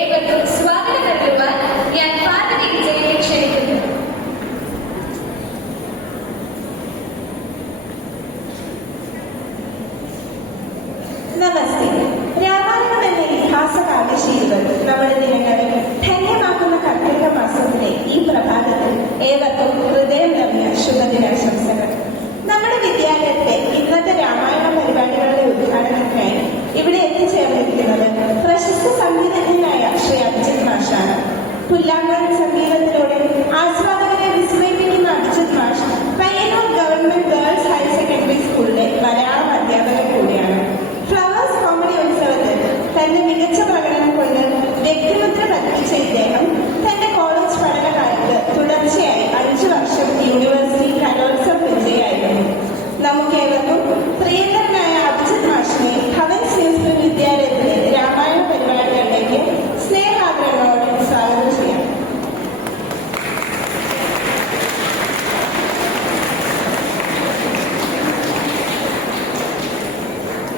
ഏവർക്കും സ്വാഗതം നൽകുവാൻ ഞാൻ പാർവതി വിജയനെ ക്ഷണിക്കുന്നു. നമസ്തേ. രാമായണം എന്ന ഇതിഹാസ കാവ്യശീലുകൾ നമ്മുടെ ദിനങ്ങളെ ധന്യമാക്കുന്ന കർക്കിടക മാസത്തിലെ ഈ പ്രഭാതത്തിൽ ഏവർക്കും ഹൃദയം നിറഞ്ഞ ശുഭദിനാശംസകൾ. നമ്മുടെ വിദ്യാലയത്തിലെ ഇന്നത്തെ രാമായണ പരിപാടികളുടെ ഉദ്ഘാടനത്തിനായി ഇവിടെ എത്തിച്ചേർന്നിരിക്കുന്നത് പ്രശസ്ത സംഗീതജ്ഞനായ ശ്രീ അഭിജിത്ത് മാഷാണ്. പുല്ലാങ്കുഴൽ സംഗീതത്തിലൂടെ ആസ്വാദകരെ വിസ്മയിപ്പിക്കുന്ന അഭിജിത്ത് മാഷ് Payyanur government girls higher secondary സ്കൂളിലെ മലയാളം അധ്യാപകൻ കൂടിയാണ്. ഫ്ലവേഴ്സ് കോമഡി ഉത്സവത്തിൽ തന്റെ മികച്ച പ്രകടനം കൊണ്ട് വ്യക്തിമുദ്ര പതിപ്പിച്ച ഇദ്ദേഹം തന്റെ കോളേജ് പഠനകാലത്ത് തുടർച്ചയായി 5 വർഷം യൂണിവേഴ്സിറ്റി കലോത്സവ വിജയിയായിരുന്നു. നമുക്കേവർക്കും പ്രിയങ്കരനായ അഭിജിത്ത് മാഷിനെ ഭവൻസ് മ്യൂസിക് വിദ്യാലയത്തിലെ രാമായണ പരിപാടികളിലേക്ക് സ്നേഹാദരങ്ങളോടെ സ്വാഗതം ചെയ്യാം.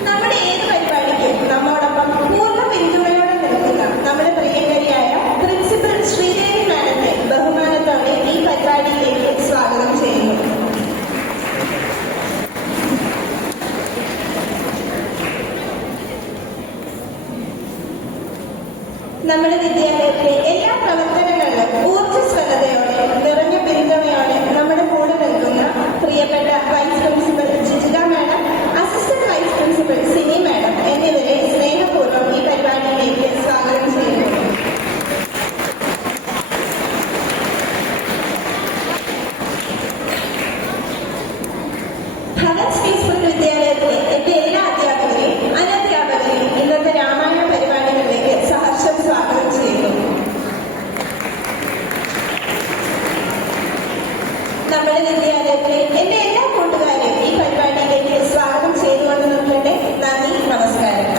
നമ്മുടെ ഏത് പരിപാടിക്കും നമ്മോടൊപ്പം പൂർണ്ണ പിന്തുണയോടെ നിൽക്കുന്ന നമ്മുടെ പ്രിയങ്കരിയായ പ്രിൻസിപ്പൽ ശ്രീദേവി മാഡത്തെ ബഹുമാനത്തോടെ ഈ പരിപാടിയിലേക്ക് സ്വാഗതം ചെയ്യുന്നു. നമ്മുടെ വിദ്യാലയത്തിലെ എല്ലാ പ്രവർത്തനങ്ങളിലും ഊർജ്ജസ്വലതയോടെ നിറഞ്ഞ പിന്തുണയോടെ നമ്മുടെ കൂടെ നിൽക്കുന്ന പ്രിയപ്പെട്ട vice principal Jijika madam, assistant vice principal Sini madam എന്നിവരെ സ്നേഹപൂർവ്വം ഈ പരിപാടിയിലേക്ക് സ്വാഗതം ചെയ്യുന്നു. ഭവൻസ് മ്യൂസിക് വിദ്യാലയത്തിലെ എന്റെ എല്ലാ അധ്യാപകരെയും അനധ്യാപകരെയും ഇന്നത്തെ രാമായണ പരിപാടികളിലേക്ക് സഹർഷം സ്വാഗതം ചെയ്യുന്നു. നമ്മുടെ വിദ്യാലയത്തിലെ എന്റെ എല്ലാ കൂട്ടുകാരെയും ഈ പരിപാടിയിലേക്ക് സ്വാഗതം ചെയ്തുകൊണ്ട് നിർത്തട്ടെ. നന്ദി, നമസ്കാരം.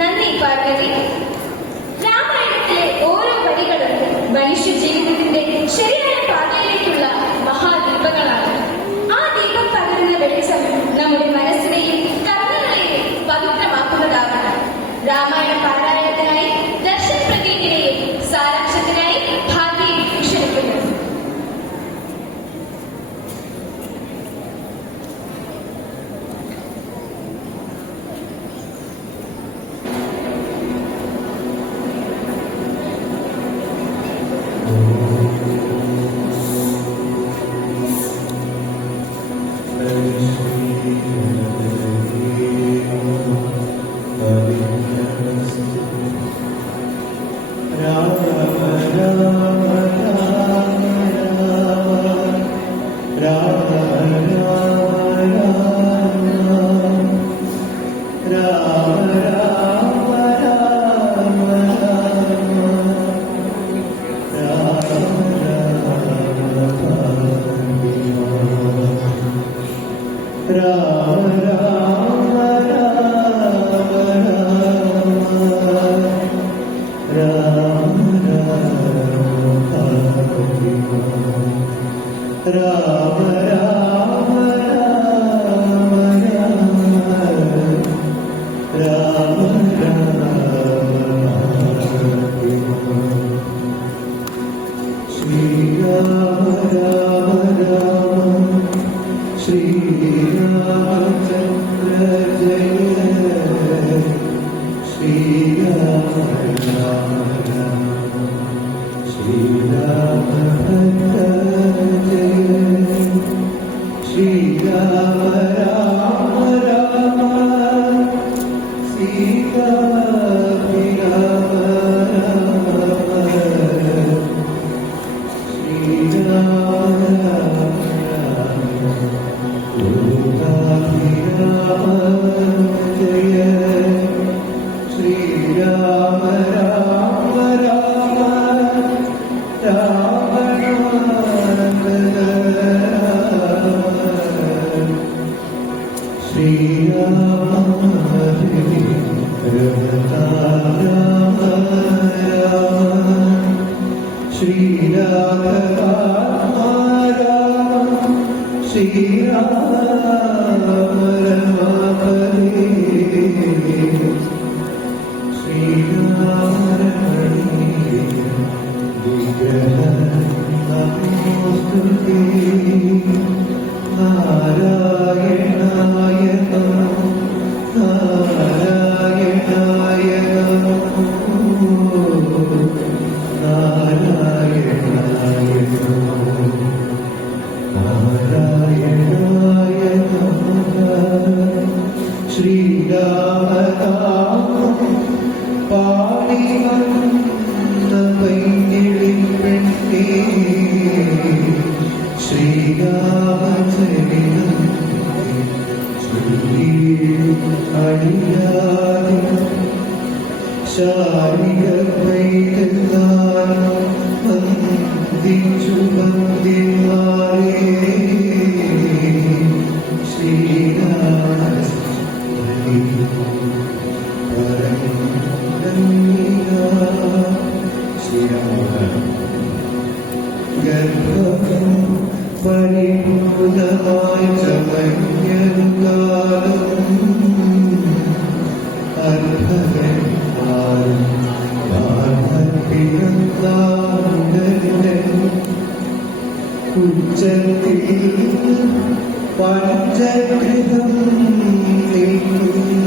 നന്ദി പാർവതി. രാമായണത്തിലെ ഓരോ വരികളും മനുഷ്യ ജീവിതത്തിന്റെ ശരിയായ പാതയിലേക്കുള്ള മഹാദീപങ്ങളാണ്. ആ ദീപം പകരുന്ന വെളിച്ചം നമ്മുടെ മനസ്സിനെയും കർമ്മങ്ങളെയും പവിത്രമാക്കുന്നതാകണം. രാമായണ പാരായണത്തിനായി ദർശന പ്രതീകിനെയും സാരാംശത്തിനായി ഭാഗ്യയും ക്ഷണിക്കുന്നു. श्री राम അടിയാതെ ശാരിക പൈതലാൽ വന്ദിച്ചു വന്ദിമാരെ പരിപൂർണമായി ചമഞ്ഞകാലം അർഹൻ ഉച്ചത്തിൽ പഞ്ചകൃതം നീക്കുന്ന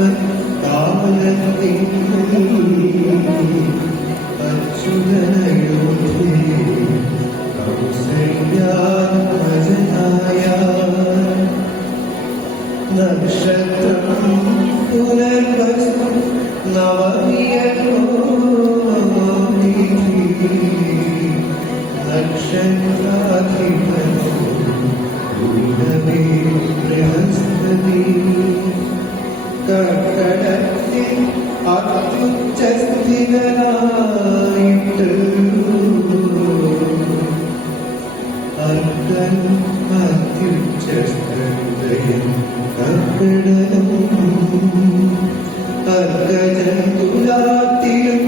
കാലത്തിൽ അച്യുതനയോധേ കൗസല്യാത്മജനായ നക്ഷത്രം പുനർവസു നവമിയോ നക്ഷത്രാധിപനോ ഉന്നവേ ബൃഹസ്പതി കർക്കടത്തിൽ അത്യുച്ചസ്ഥിതനായിട്ട് അർക്കൻ അത്യുച്ചസ്ഥിതൻ കർക്കടനം അർക്കജൻ തുലാത്തിലും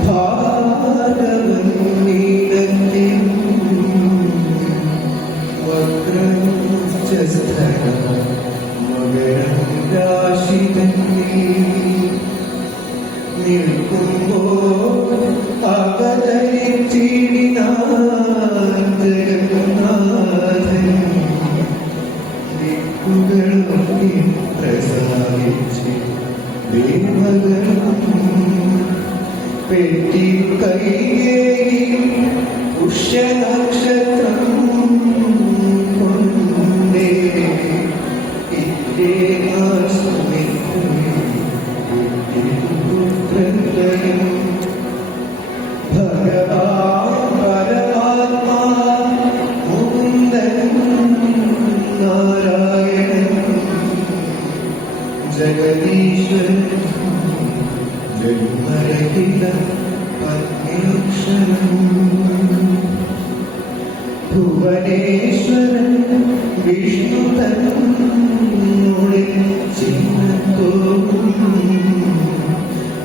ഭാരവൻ മീനത്തിൽ വക്രമുച്ചസ്ഥനം മകരം രാശി തന്നെ നിൽക്കുമ്പോൾ അവതരിച്ചിടിനാഥൻ ദിക്കുകളൊക്കെ പ്രസാദിച്ച് ദേവകളും പെട്ടി കൈയേയും പുഷ്യനക്ഷത്രം കൊണ്ടേ ഭഗവാൻ പരമാത്മാ മുകുന്ദൻ നാരായണൻ ജഗദീശ്വരൻ ജന്മരഹിത പരമേശ്വരൻ ഭുവനേശ്വരൻ വിഷ്ണുതൻ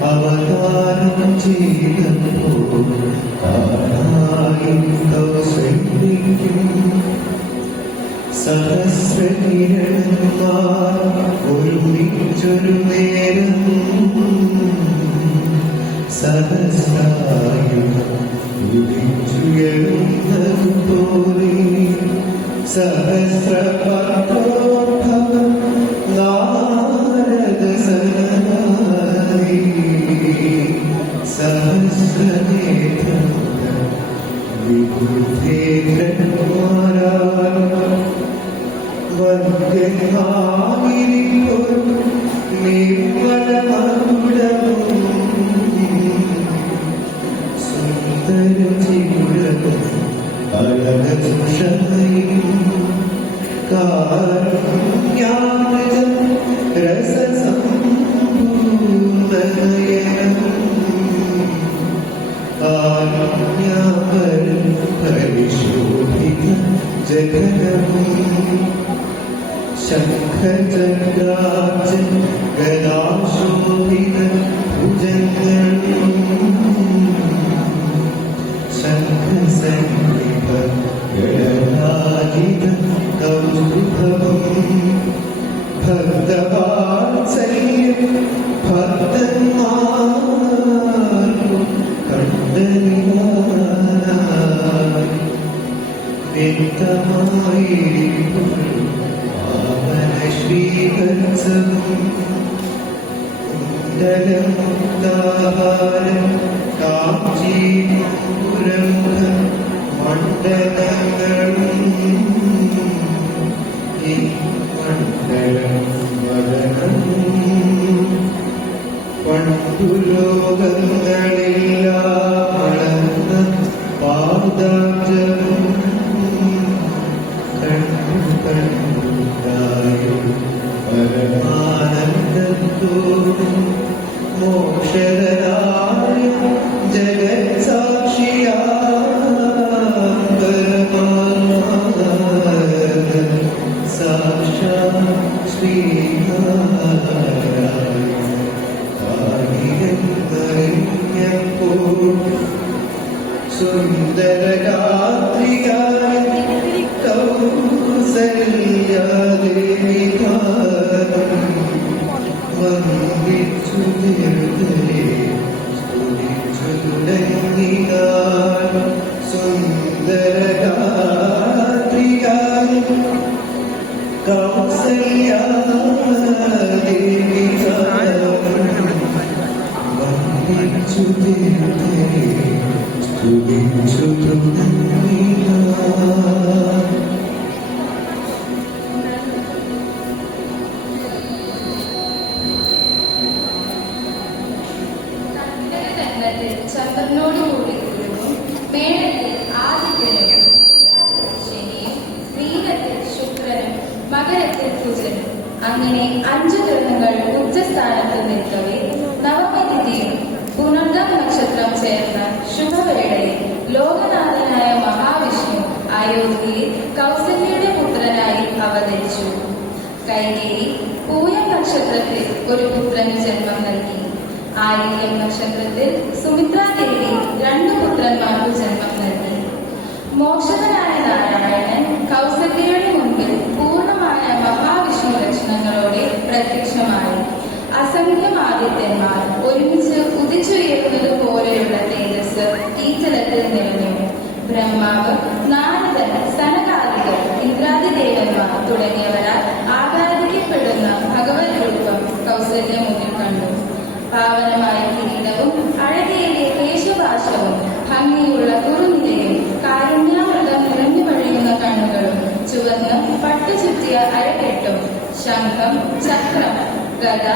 അവതാരം ചെയ്തപ്പോൾ സഹസ്രകിരണന്മാർ ഒരുമിച്ചൊരു നേരം സഹസ്രായുധം ഉദിച്ചുയരുന്നതുപോലെ സഹസ്രപത്രോദ്ഭവം നാരദ സനനായി സഹസ്രനേത്രം വിഭുധേന്ദ്രന്മാരാൽ വന്ധ്യമായിരിക്കും നിർമ്മലമകുടവും സുന്ദരചികുരവും അഴകസുഷമയും കാരുണ്യാമൃതം രസസമ്പൂർണനയനം ആരുണ്യാപരം പരിശോഭിത ജഗനവും ശംഖചക്രാബ്ജൻ ഗദാശോഭിത ഭുജങ്ങളും ശംഖസന്നിഭ ഗണരാജിത കൗസ്തുഭവും ഭക്തവാത്സല്യം ഭക്തന്മാർക്കും കണ്ടനിവാനായി വ്യക്തമായിരിക്കും ശ്രീകത്സവം കുണ്ടലമുക്താഹാരം കാഞ്ചീപുരമുഖം മണ്ഡലങ്ങളും ഈ മണ്ഡലം വദനം പണ്ടുലോകങ്ങളെല്ലാം അളന്ന പാദാബ്ജവും കണ്ടു കണ്ടായും പരമാനന്ദ തോറും മോക്ഷരായ ജഗത്സാക്ഷിയാം പരമാത്മാ സാക്ഷാൽ ശ്രീനാരായണപ്പോൾ സുന്ദരഗാത്രികായ കൗസല്യാദേവി വന്ദിച്ചു നിർദ്ദരെ സ്തുതിച്ചു തുടങ്ങിനാൻ സുന്ദരഗാത്രികായ കൗസല്യാദേവി വന്ദിച്ചു നിർദ്ദരെ സ്തുതിച്ചു തുടങ്ങിനാൻ. ചന്ദ്രനോട് കൂടി ഗുരുവും, മേടത്തിൽ ആദിത്യനും, തുലാത്തിൽ ശനിയും, മീനത്തിൽ ശുക്രനും, മകരത്തിൽ കുജനും, അങ്ങനെ 5 ഗ്രഹങ്ങൾ ഉച്ചസ്ഥാനത്ത് നിൽക്കവേ നവമി തിഥിയും പുനർദം നക്ഷത്രം ചേർന്ന ശുഭവേളയിൽ ലോകനാഥനായ മഹാവിഷ്ണു അയോധ്യയിൽ കൗസല്യയുടെ പുത്രനായി അവതരിച്ചു. കൈകേയി പൂയം നക്ഷത്രത്തിൽ ഒരു പുത്രന് ജന്മം നൽകി. ആയില്യം നക്ഷത്രത്തിൽ സുമിത്രാദേവി 2 പുത്രന്മാർക്ക് ജന്മം നൽകി. മോക്ഷകനായ നാരായണൻ കൗസല്യയുടെ മുൻപിൽ പൂർണ്ണമായ മഹാവിഷ്ണു ലക്ഷണങ്ങളോടെ പ്രത്യക്ഷമായി. അസംഖ്യം ആദിത്യന്മാർ ഒരുമിച്ച് ഉദിച്ചുയരുന്നത് പോലെയുള്ള തേജസ് ഈ ജലത്തിൽ നിറഞ്ഞു. ബ്രഹ്മാവ്, നാരദൻ, സനകാദികൾ, ഇന്ദ്രാദിദേവന്മാർ തുടങ്ങിയവരാൽ ആരാധിക്കപ്പെടുന്ന ഭഗവത് രൂപം കൗസല്യ മുന്നിൽ കണ്ടു. പാവനമായ കിരീടവും അഴകേറിയ കേശപാശവും ഭംഗിയുള്ള കുറുനിരയും കാരുണ്യാമൃതം നിറഞ്ഞു വഴിയുന്ന കണ്ണുകളും ചുവന്ന് പട്ടുചുറ്റിയ അരക്കെട്ടും ശംഖം, ചക്രം, ഗദ,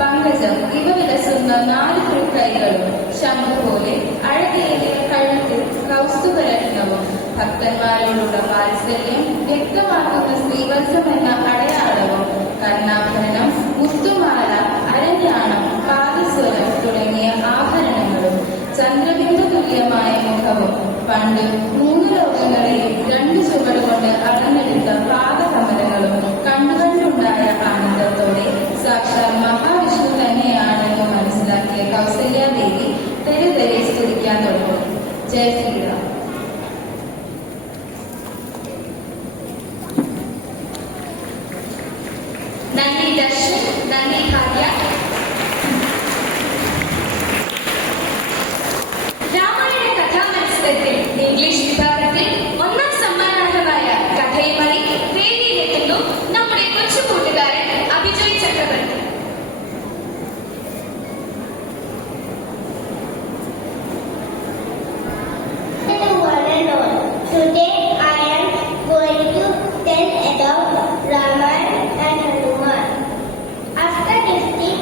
പങ്കജം ഇവ വിലസുന്ന 4 തൃക്കൈകളും ശംഖ് പോലെ അഴകേറിയ കഴുത്തിൽ കൗസ്തുഭരത്നവും ഭക്തന്മാരോടുള്ള വാത്സല്യം വ്യക്തമാക്കുന്ന ശ്രീവത്സമെന്ന അടയാളവും കർണാഭരണം, മുത്തുമാല, അരഞ്ഞാണം, പാദസ്വരം തുടങ്ങിയ ആഭരണങ്ങളും ചന്ദ്രബിന്ദു തുല്യമായ മുഖവും പണ്ട് 3 ലോകങ്ങളെയും 2 ചുവട് കൊണ്ട് അടന്നെടുത്ത പാദകമലങ്ങളും കണ്ടുകൊണ്ടുണ്ടായ ആനന്ദത്തോടെ സാക്ഷാൽ മഹാവിഷ്ണു തന്നെയാണെന്ന് മനസ്സിലാക്കിയ കൗസല്യാദേവി തെരുതെരെ സ്തുതിക്കാൻ തുടങ്ങി. ജയ ശ്രീറാം. നന്ദി ദർശൻ, നന്ദി ഭാഗ്യ. രാമായണ കഥാമത്സരത്തിൽ ഇംഗ്ലീഷ് വിഭാഗത്തിൽ 1ാം സമ്മാനാർഹമായ കഥയുമായി വേദിയിലെത്തുന്നു നമ്മുടെ കൊച്ചു കൂട്ടുകാരൻ അഭിജയ് ചക്രവർത്തി. Today I am going to tell about Ramayana and Hanuman. After defeating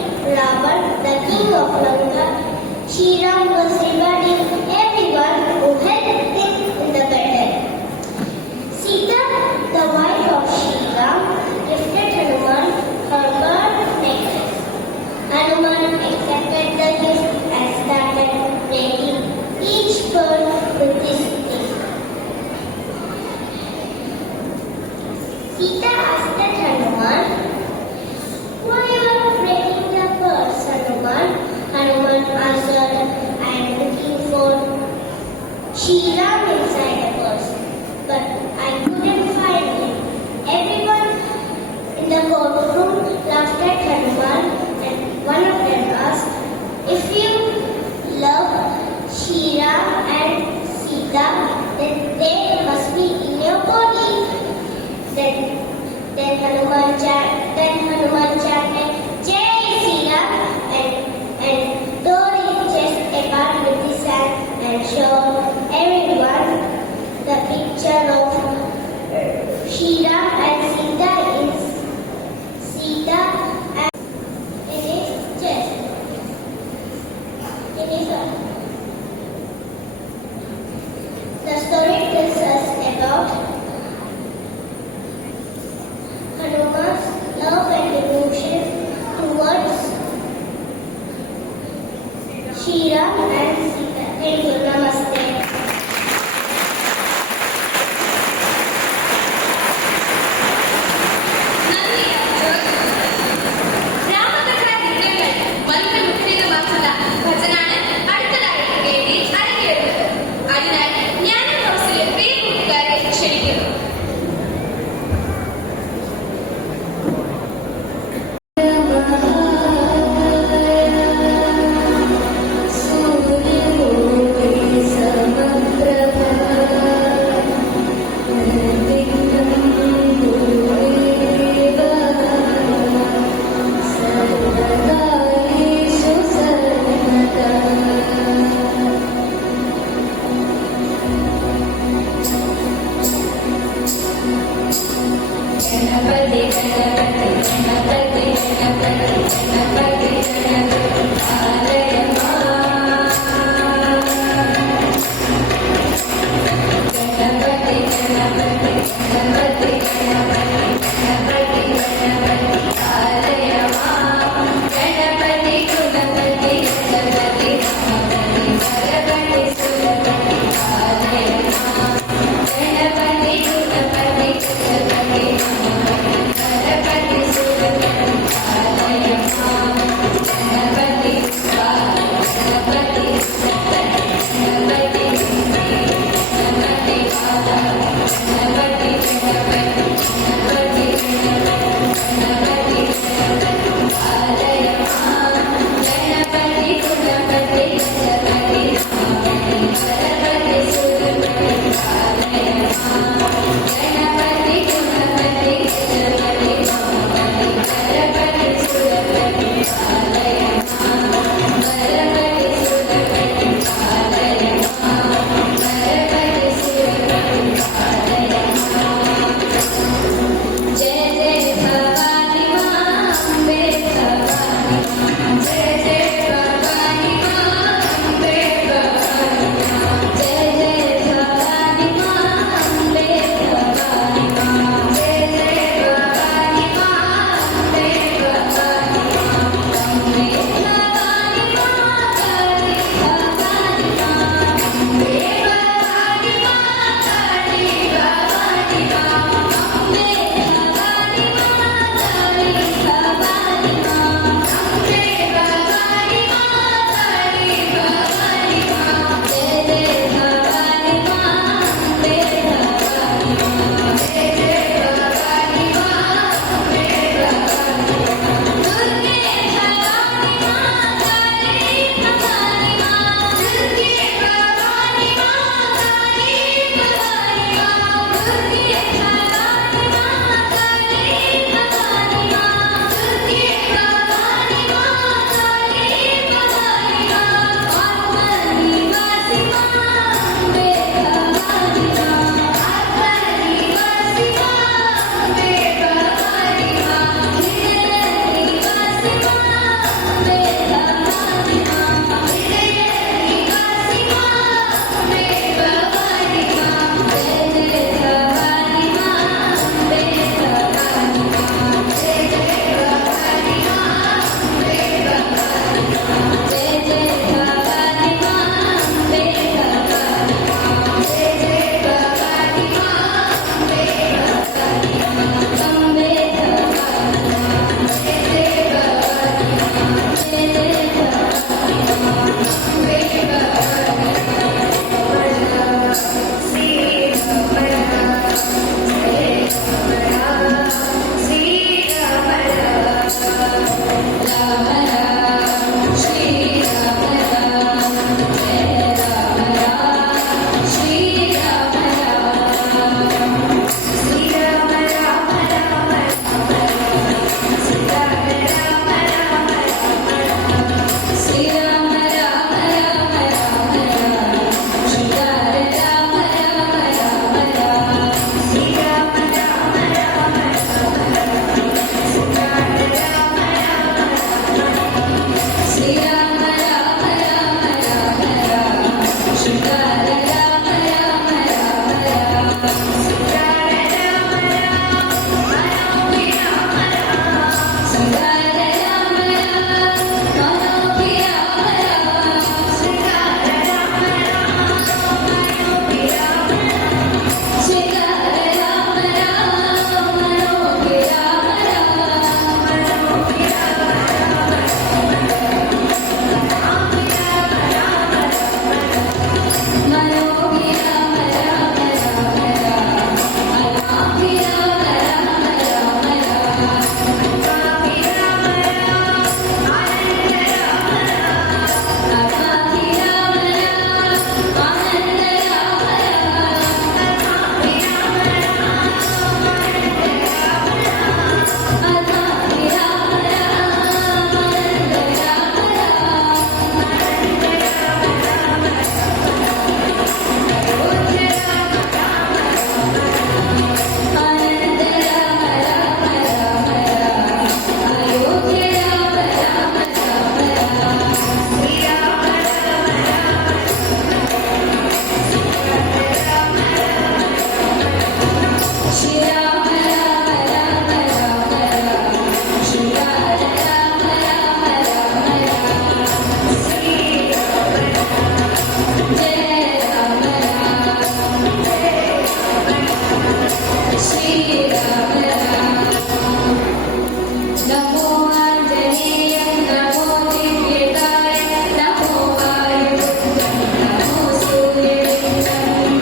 നമോ ആഞ്ജനേയ നമോ ദിവ്യകായ നമോ വായുപുത്രം നമോ സൂര്യപുത്രം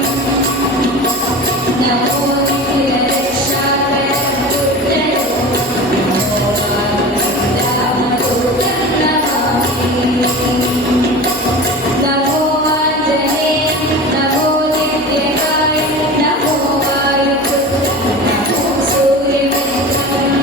നമോ നിത്യരക്ഷാകര പുത്രയോ നമോ രാമദൂതം നമാമി നമോ ആഞ്ജനേയ നമോ ദിവ്യകായ നമോ വായുപുത്രം നമോ സൂര്യപുത്രം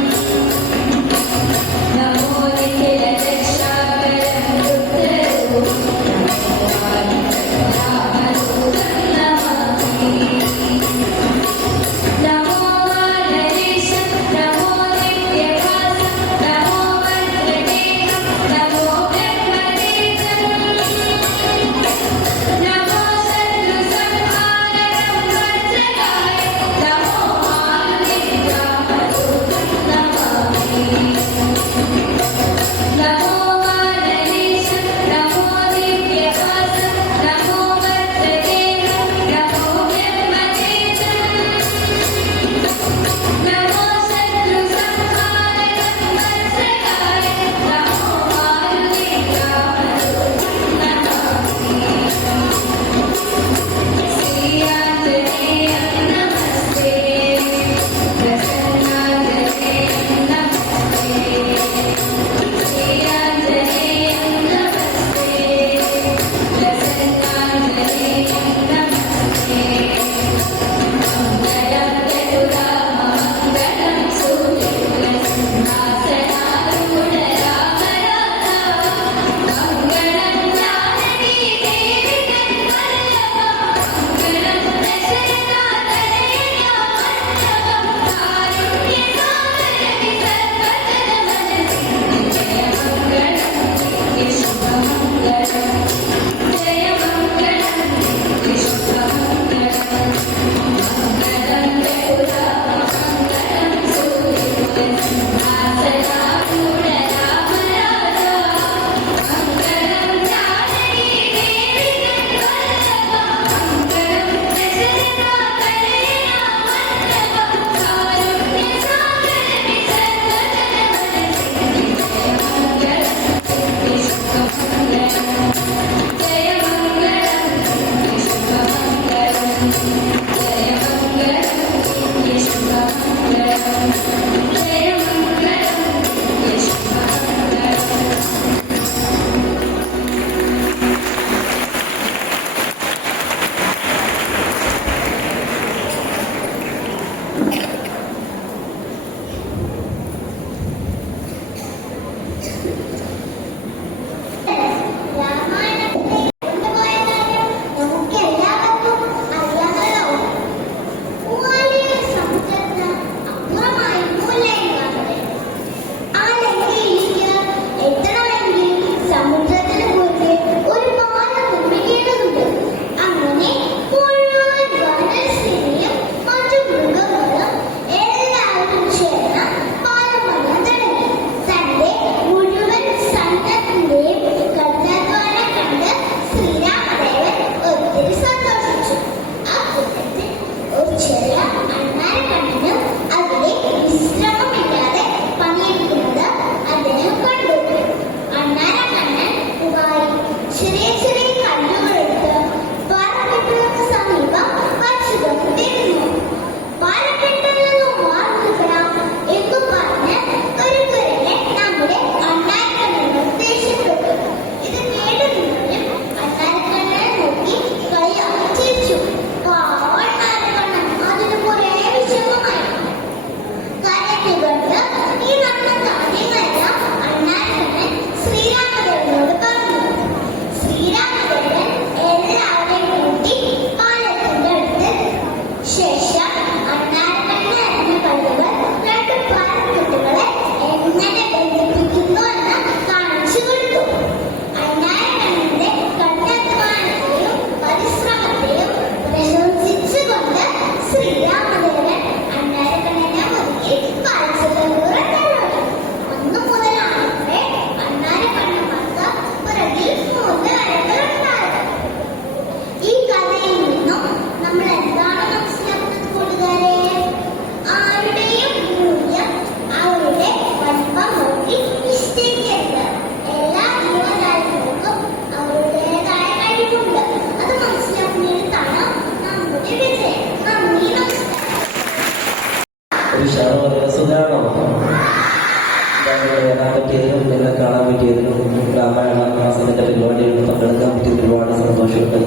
വരാൻ പറ്റിയതിനും എന്നെ കാണാൻ പറ്റിയതിനും രാമായണ മാസത്തിന്റെ പരിപാടികളിൽ പങ്കെടുക്കാൻ പറ്റിയതിൽ ഒരുപാട് സന്തോഷമുണ്ട്.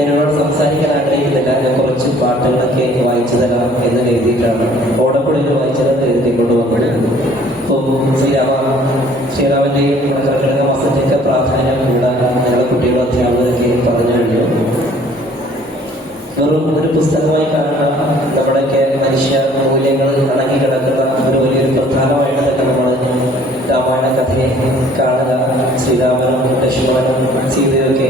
എന്നോട് സംസാരിക്കാൻ ആഗ്രഹിക്കുന്നില്ല. ഞാൻ കുറച്ച് പാട്ടുകളൊക്കെ വായിച്ചു തരാം എന്ന് കരുതിയിട്ടാണ് ഓടക്കുള്ളിൽ വായിച്ചത് എഴുതിക്കൊണ്ട് വന്നത്. അപ്പം ശ്രീരാമന്റെയും കർക്കിടക മാസത്തിലേക്ക് പ്രാധാന്യം കൂടാൻ ഞങ്ങളുടെ കുട്ടികളും അധ്യാപകരൊക്കെ പറഞ്ഞു കഴിഞ്ഞു. വെറും ഒരു പുസ്തകമായി കാണുന്ന നമ്മുടെയൊക്കെ മനുഷ്യ മൂല്യങ്ങൾ അടങ്ങി കിടക്കുന്ന ഒരു വലിയൊരു പ്രധാനമായിട്ട് തന്നെ നമ്മൾ രാമായണ കഥയെ കാണുക. ശ്രീരാമനും ലക്ഷ്മണനും സീതയൊക്കെ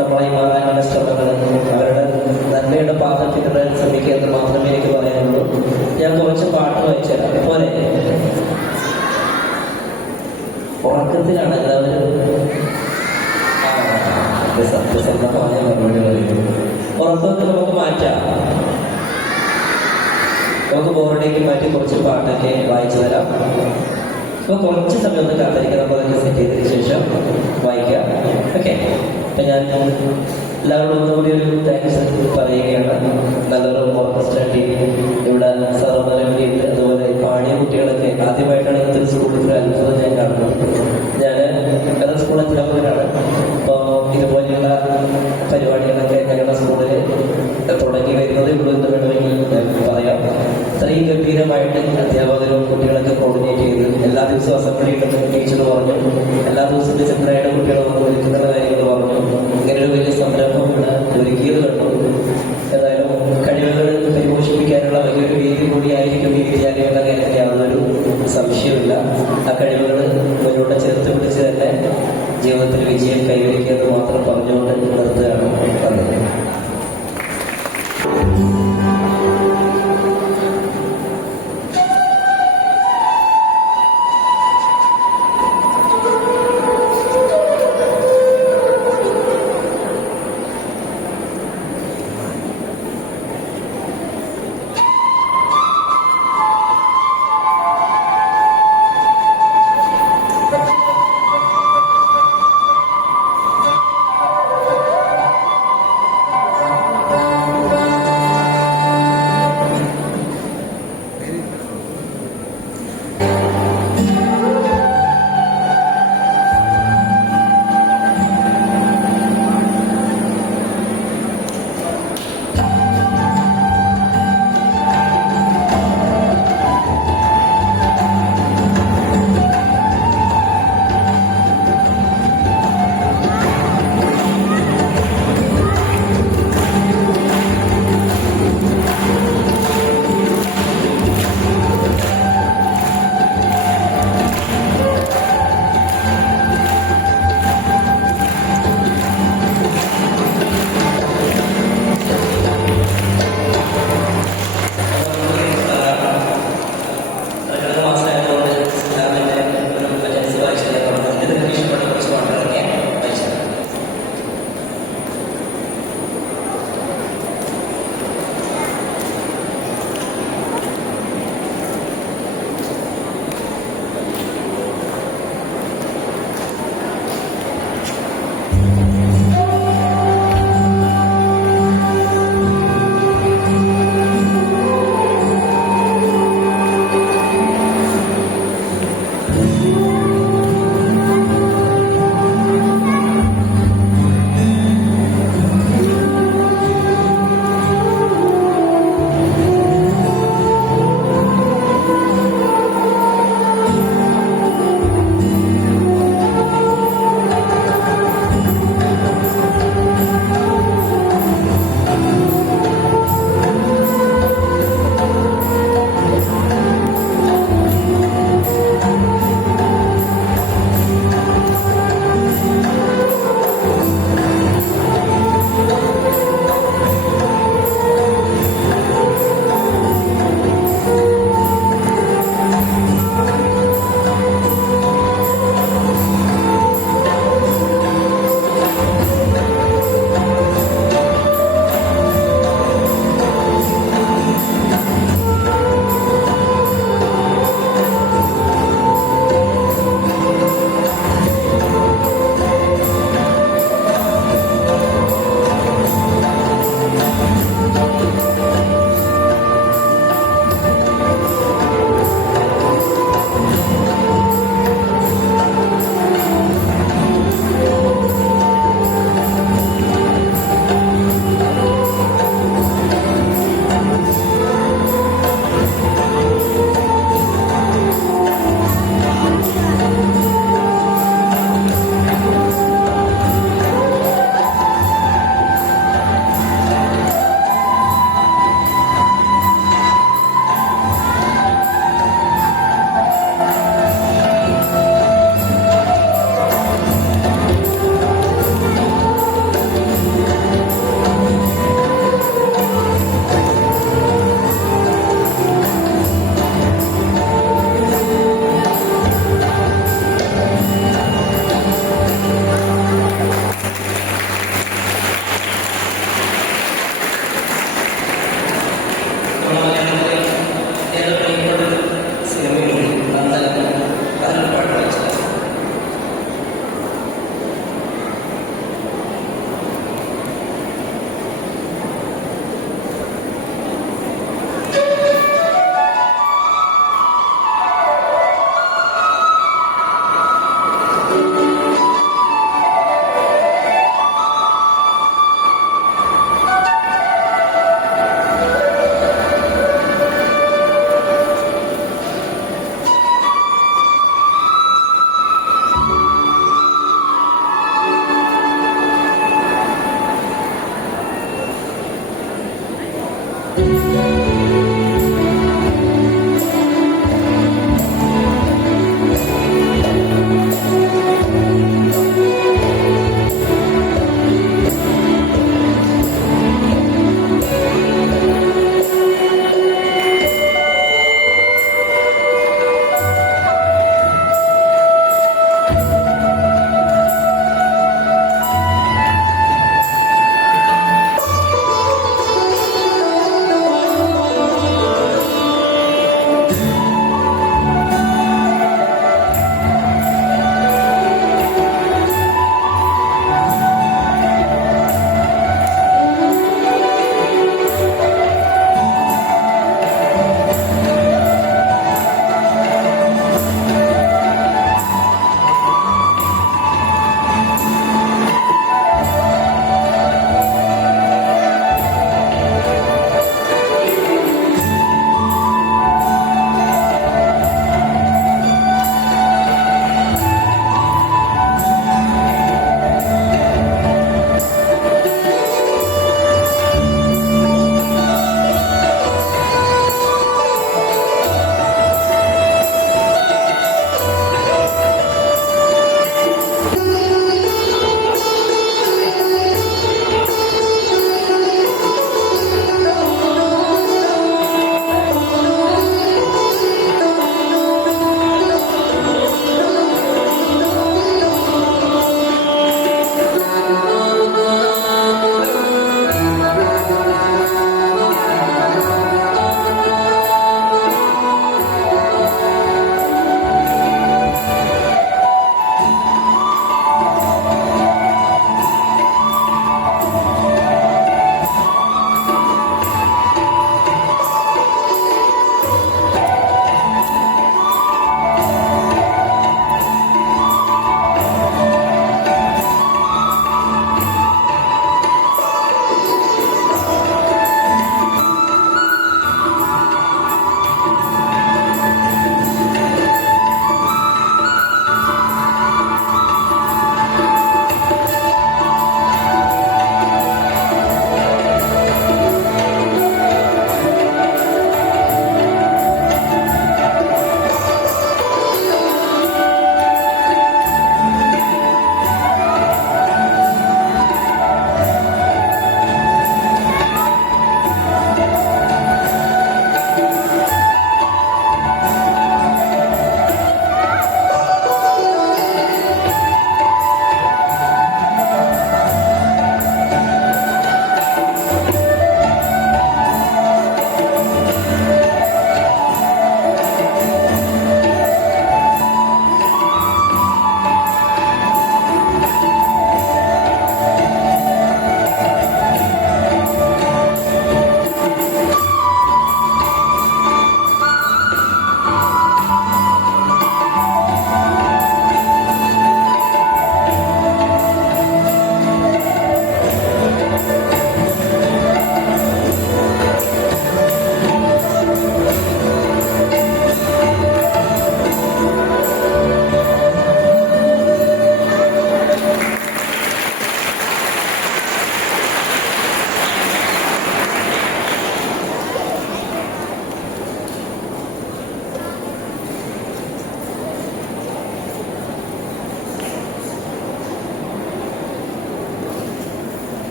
നമ്മളെ മാറാനുള്ള ശ്രമങ്ങൾ അവരുടെ നന്മയുടെ പാത്രത്തിലിടാൻ ശ്രമിക്കുക എന്ന് മാത്രമേ എനിക്ക് പറയാനുള്ളൂ. ഞാൻ കുറച്ച് പാട്ട് വായിച്ചുതരാം. അതുപോലെ ഉറക്കത്തിലാണ് എല്ലാവരും സത്യസന്ധമായ മറുപടി പറയുന്നു. ഉറക്കമൊക്കെ നമുക്ക് മാറ്റാം. നമുക്ക് ബോർഡിലേക്ക് മാറ്റി കുറച്ച് പാട്ടൊക്കെ വായിച്ചു തരാം. അപ്പോൾ കുറച്ച് സമയം ഒന്ന് കാത്തിരിക്കുക. നമുക്ക് അതൊക്കെ സെറ്റ് ചെയ്തതിന് ശേഷം വായിക്കാം. ഓക്കെ. അപ്പം ഞാൻ എല്ലാവരോടും ഒന്നുകൂടി ഒരു താങ്ക്സ് പറയുകയാണ്. നല്ലൊരു ഓർക്കസ്ട്ര ടീം ഇവിടെ സർവ്വനവധിയുണ്ട്. അതുപോലെ പാടിയ കുട്ടികളൊക്കെ ആദ്യമായിട്ടാണ് ഇന്നത്തെ സ്കൂളിൽ ഒരു അത്ഭുതം ഞാൻ കാണുന്നത്. ഞാൻ കഥ സ്കൂൾ അധ്യാപകരാണ്. അപ്പോൾ ഇതുപോലെയുള്ള പരിപാടികളൊക്കെ ഞങ്ങളുടെ സ്കൂളിൽ തുടങ്ങി വരുന്നതേ ഉള്ളൂ എന്ന് വേണമെങ്കിൽ പറയാം. ഇത്രയും ഗംഭീരമായിട്ട് അധ്യാപകരും കുട്ടികളൊക്കെ കോർഡിനേറ്റ് ചെയ്ത് എല്ലാ ദിവസവും അസംബ്ലി ഉണ്ടെന്ന് ടീച്ചർ പറഞ്ഞു. എല്ലാ ദിവസവും ഡിസിപ്ലിനായിട്ട് കുട്ടികൾ വന്ന് വിളിക്കുന്ന കാര്യങ്ങൾ പറഞ്ഞു. ഇങ്ങനൊരു വലിയ സംരംഭം ഇവിടെ ഒരുക്കിയത് കണ്ടു. ഏതായാലും കഴിവുകൾ പരിപോഷിപ്പിക്കാനുള്ള വലിയൊരു വേദി കൂടിയായിരിക്കും ഈ വിദ്യാലയങ്ങളുടെ കാര്യത്തിൽ യാതൊരു സംശയമില്ല. ആ കഴിവുകൾ മുന്നോട്ട് ചേർത്ത് പിടിച്ച് തന്നെ ജീവിതത്തിൽ വിജയം കൈവരിക്കുക എന്ന് മാത്രം പറഞ്ഞുകൊണ്ട് നിർത്തുകയാണ് പറഞ്ഞത്.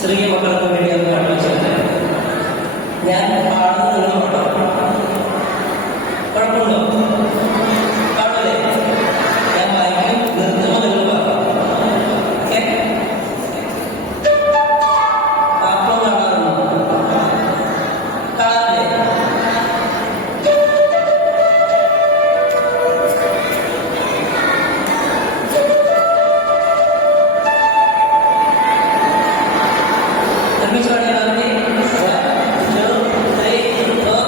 ചെറിയ മക്കൾക്ക് വേണ്ടി അത് പാട്ട് വെച്ചിട്ടുണ്ട്. ഞാൻ പാടുന്നത് നിങ്ങൾ പാടാം. കുഴപ്പമുണ്ടോ? പാടില്ലേ? ഞാൻ വായിക്കും, നിർത്തുമ്പോൾ നിങ്ങൾ പാടാം. ഓക്കെ? പാപ്പം കാണാറുണ്ടോ? കാണാറില്ലേ? ഒരുമിച്ച് പാടിയാൽ മതി. 1, 2, 3, 4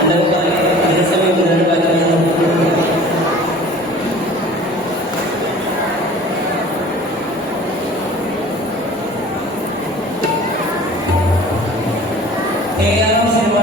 എല്ലാവരും പറയും അതേ സമയം രണ്ട് വാക്യം ഏഴാം സിനിമ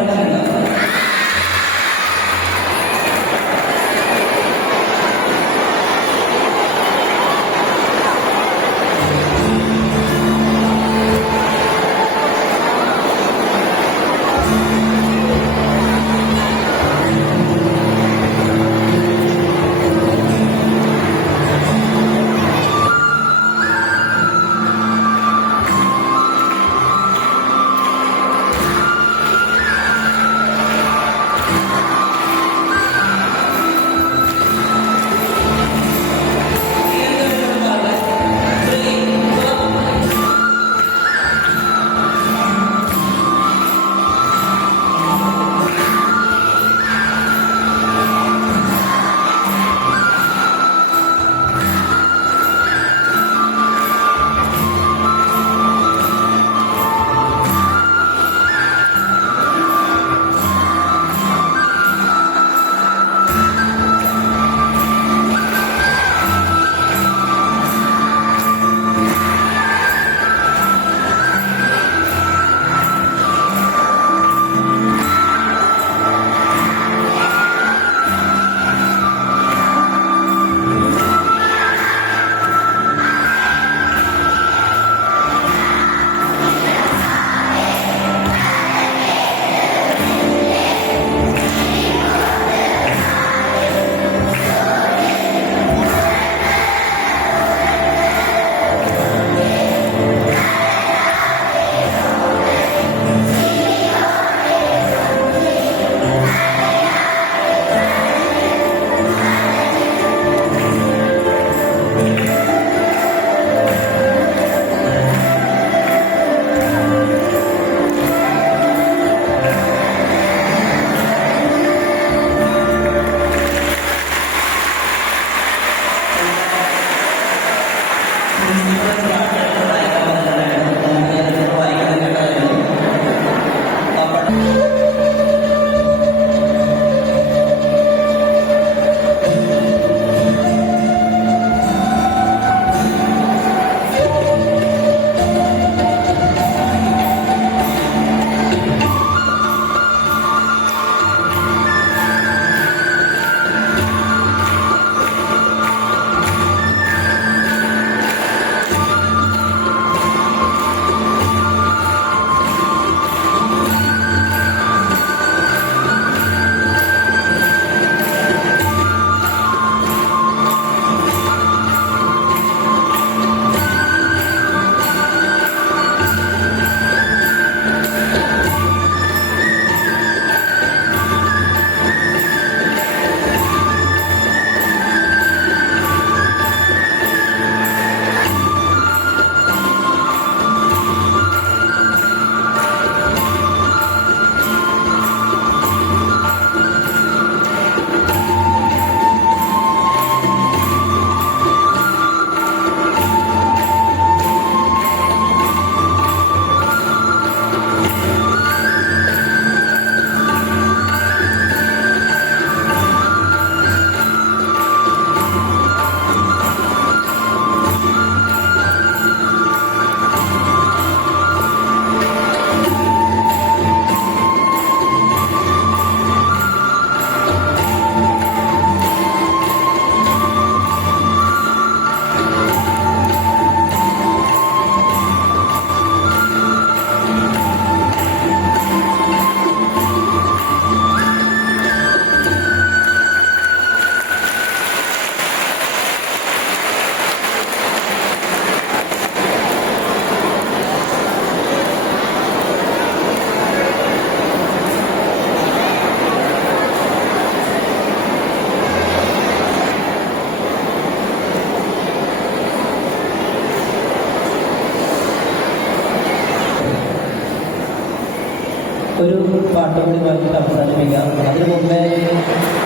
ഒരു പാട്ട് കൂടി പാടിയിട്ട് അവസാനിപ്പിക്കാം. അതിനു മുമ്പേ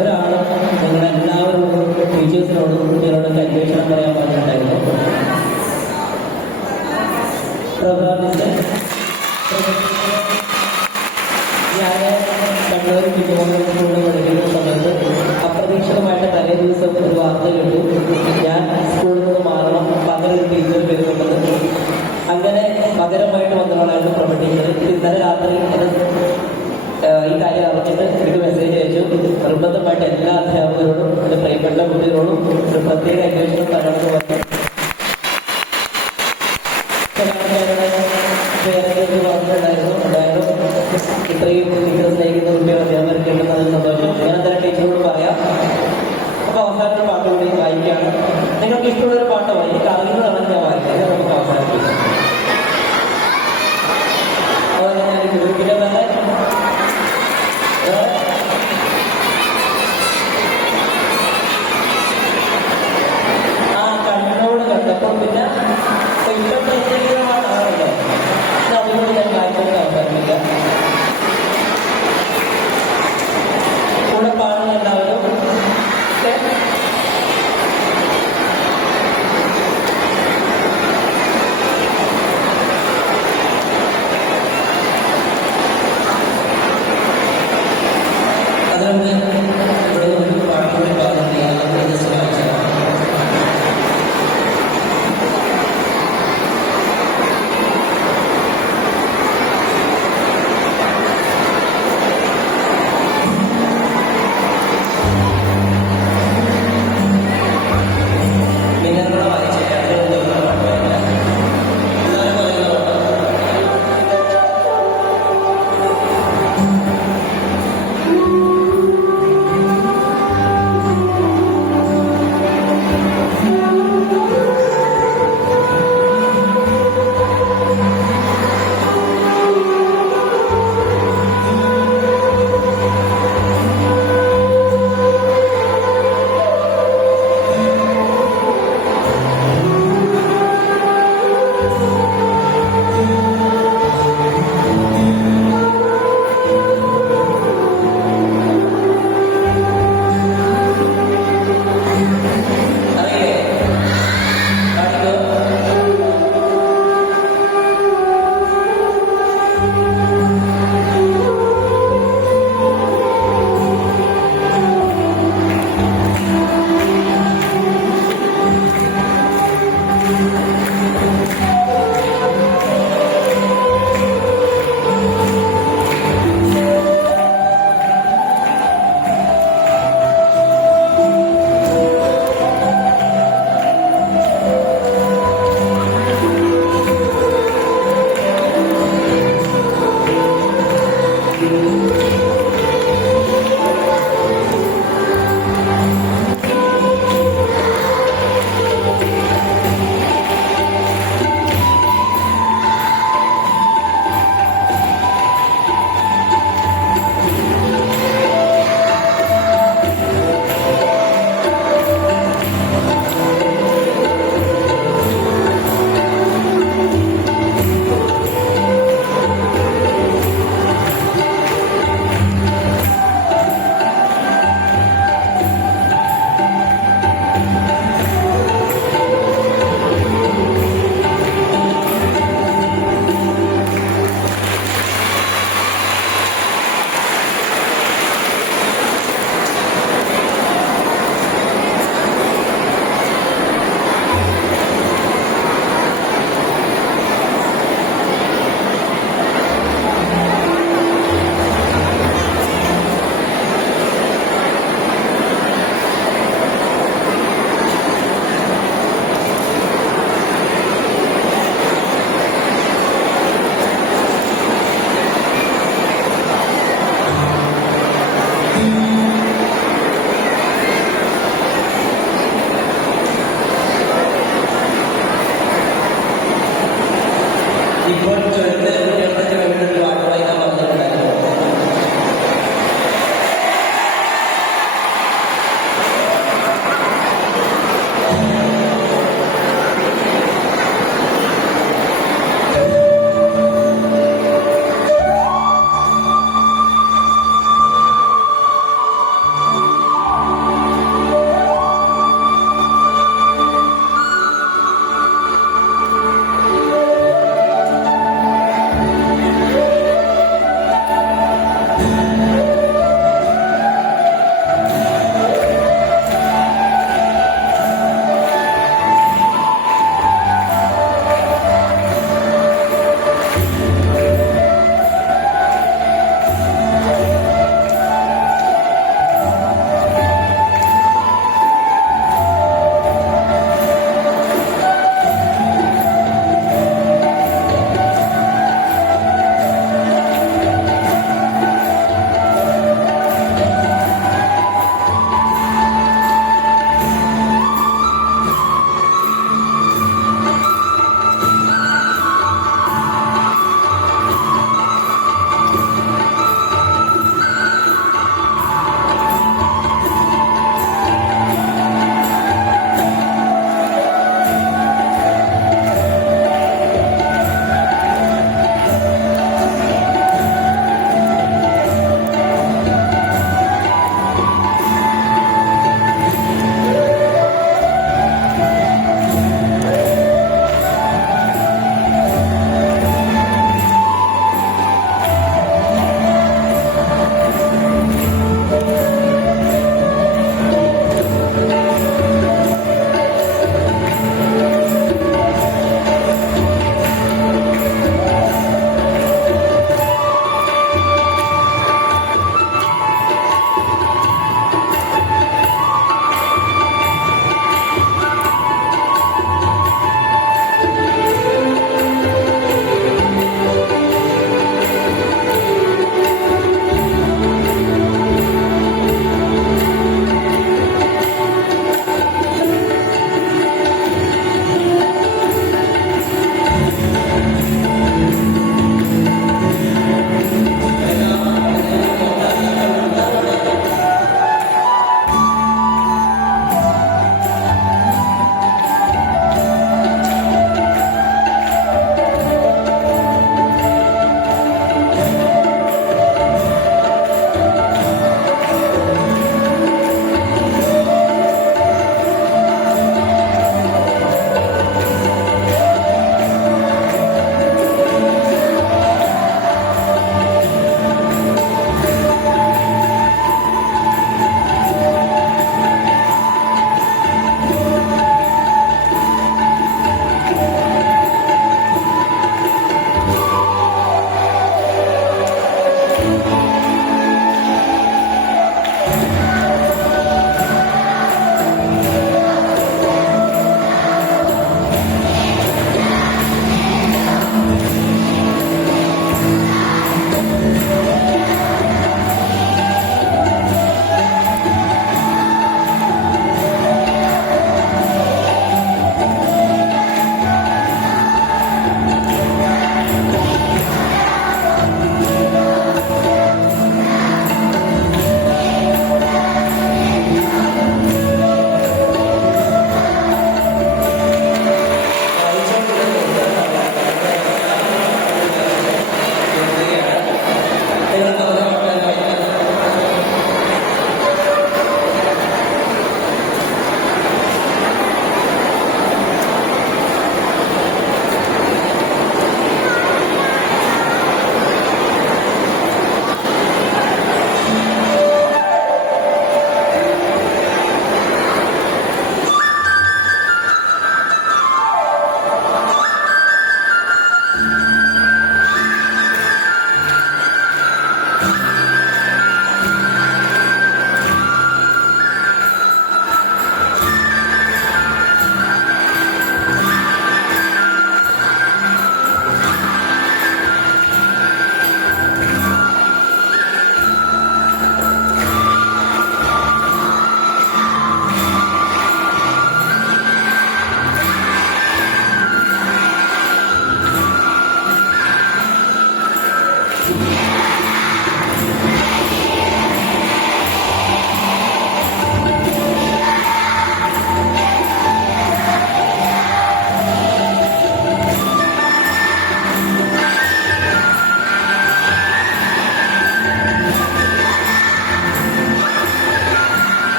ഒരാൾ നിങ്ങളെല്ലാവരോടും ടീച്ചേഴ്സിനോടും കുട്ടികളോടൊക്കെ അന്വേഷണം പറയാൻ പറഞ്ഞിട്ടുണ്ടായിരുന്നു. ഞാൻ കണ്ണൂർ കുഞ്ഞുമോഹൻ സ്കൂളിൽ പഠിക്കുന്ന സമയത്ത് അപ്രതീക്ഷിതമായിട്ട് തലേ ദിവസം ഒരു വാർത്ത കേട്ടു, ഞാൻ സ്കൂളിൽ നിന്ന് മാറണം, പകരം ടീച്ചർ വരുന്നുണ്ടെന്ന്. അങ്ങനെ പകരമായിട്ട് വന്നവളായിരുന്നു പ്രഭ ടീച്ചർ. ഇന്നലെ രാത്രി ഈ കാര്യം അറിഞ്ഞിട്ട് എനിക്ക് മെസ്സേജ് അയച്ചു. നിർബന്ധമായിട്ട് എല്ലാ അധ്യാപകരോടും എൻ്റെ പ്രിയപ്പെട്ട കുട്ടികളോടും ഒരു പ്രത്യേക അന്വേഷണം തരണമെന്ന് പറഞ്ഞു. പറഞ്ഞിട്ടുണ്ടായിരുന്നു ഇത്രയും ടീച്ചർ സ്നേഹിക്കുന്ന കുട്ടികൾ അധ്യാപകർക്ക് ഉണ്ടെന്നതിന് സന്തോഷം. ഞാൻ എന്തായാലും ടീച്ചറോട് പറയാം. അപ്പൊ അവസാനം ഒരു പാട്ട് കൂടി വായിക്കുകയാണ്. നിങ്ങൾക്ക് ഇഷ്ടമുള്ളൊരു പാട്ടോ എനിക്ക് അറിയുന്നതാണ് ഞാൻ വായിക്കുന്നത്. നമുക്ക് അവസാനിപ്പിക്കാം. അതുപോലെ ഞാൻ പിന്നെ തന്നെ ആ കണ്ണോട് കണ്ടപ്പോൾ പിന്നെ ആണല്ലോ, അതുകൊണ്ട് ഞാൻ വായിക്കുന്നത് അവസാനിപ്പിക്കാം. കൂടെ പാടുന്ന എല്ലാവരും അതുകൊണ്ട് ഇവിടെ ഒരു പാട്ടുകൂടി പാടുന്ന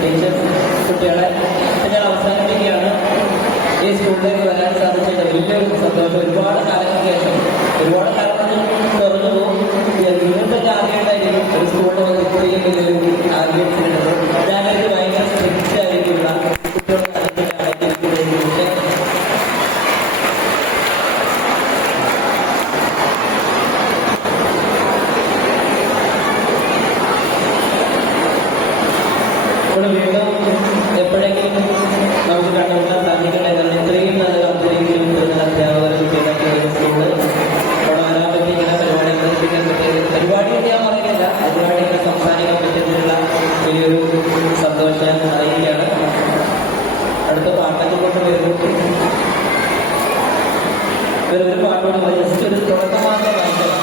ടീച്ചർ കുട്ടികളെ ഞാൻ അവസാനിപ്പിക്കുകയാണ്. ഈ സ്കൂളിലേക്ക് വരാൻ സാധിച്ചത് വലിയൊരു സന്തോഷം. ഒരുപാട് കാലങ്ങൾക്ക് ശേഷം ഒരുപാട് കാലം തുറന്നു പോകും. ഇന്നത്തെ ആദ്യമായിട്ടായിരിക്കും ഒരു സ്കൂളിൽ വന്ന് ഇത്രയും വലിയൊരു ആംബിയൻസ് കിട്ടുന്നത്. ഞാനൊരു ഭയങ്കര സ്ട്രിക്റ്റ് ആയിട്ടുള്ള ഇവിടെ വീണ്ടും എപ്പോഴെങ്കിലും നമുക്ക് കണ്ടുപിടിക്കാൻ സാധിക്കണ്ടായിരുന്നു. ഇത്രയും നല്ല അന്തരീക്ഷം അധ്യാപകർ കുട്ടികളൊക്കെ ഒരു സ്കൂള് അവിടെ വരാൻ പറ്റി ഇങ്ങനെ പരിപാടി അവതരിപ്പിക്കാൻ പറ്റിയത് പരിപാടിയൊക്കെ ഞാൻ പറയുന്നില്ല, പരിപാടിയൊക്കെ സംസാരിക്കാൻ പറ്റുന്നതിനുള്ള വലിയൊരു സന്തോഷം അറിയിക്കുകയാണ്. അടുത്ത പാട്ടൊക്കെ കൊണ്ട് വരുന്നു. ഒരു പാട്ടോട് ജസ്റ്റ് ഒരു തുടക്കം മാത്രം വായിക്കാം.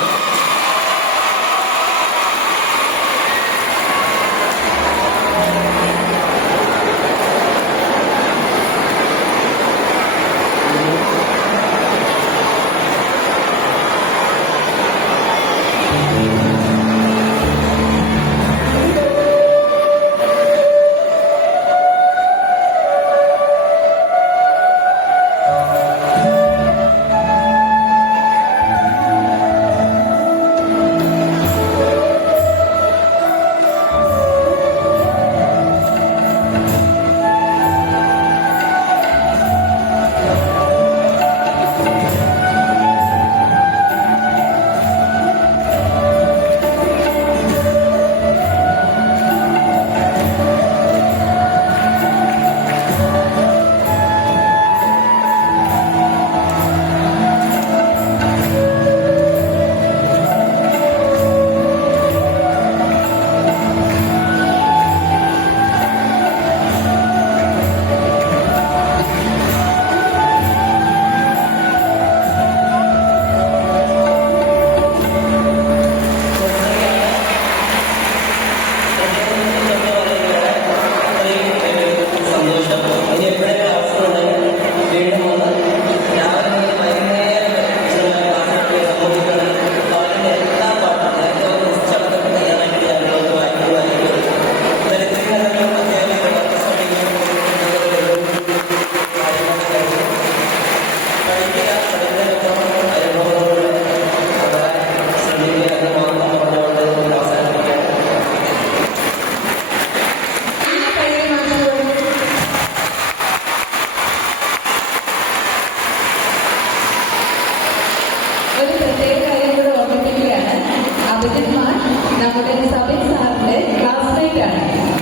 ഒരു പ്രത്യേക കാര്യം കൂടെ ഓർമ്മിപ്പിക്കുകയാണ്. അഭിജിത് മാൻ നമ്മുടെ സബിൻ സാറിന്റെ ക്ലാസ്മേറ്റ് ആണ്.